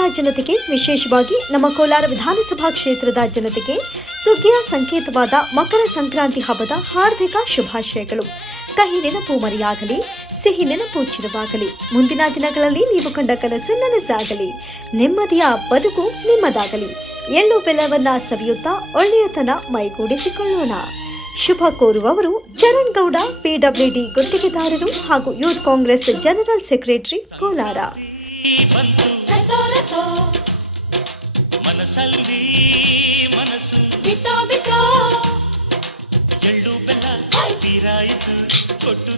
ಎಲ್ಲ ಜನತೆಗೆ, ವಿಶೇಷವಾಗಿ ನಮ್ಮ ಕೋಲಾರ ವಿಧಾನಸಭಾ ಕ್ಷೇತ್ರದ ಜನತೆಗೆ ಸುಗ್ಗಿಯ ಸಂಕೇತವಾದ ಮಕರ ಸಂಕ್ರಾಂತಿ ಹಬ್ಬದ ಹಾರ್ದಿಕ ಶುಭಾಶಯಗಳು. ಕಹಿ ನೆನಪು ಮರೆಯಾಗಲಿ, ಸಿಹಿ ನೆನಪು ಚಿರವಾಗಲಿ. ಮುಂದಿನ ದಿನಗಳಲ್ಲಿ ನೀವು ಕಂಡ ಕನಸು ನನಸಾಗಲಿ. ನೆಮ್ಮದಿಯ ಬದುಕು ನಿಮ್ಮದಾಗಲಿ. ಎಳ್ಳು ಬೆಲ್ಲವನ್ನ ಸವಿಯುತ್ತಾ ಒಳ್ಳೆಯತನ ಮೈಗೂಡಿಸಿಕೊಳ್ಳೋಣ. ಶುಭ ಕೋರುವವರು ಚರಣ್ ಗೌಡ, ಪಿಡಬ್ಲ್ಯೂಡಿ ಗುತ್ತಿಗೆದಾರರು ಹಾಗೂ youth Congress general secretary, Kolar. ಮನಸ್ಸಲ್ಲಿ ಮನಸ್ಸು ಬಿತ್ತೋ ಎಳ್ಳು ಬೆಲ್ಲ ತೀರಾಯಿತು ಕೊಟ್ಟು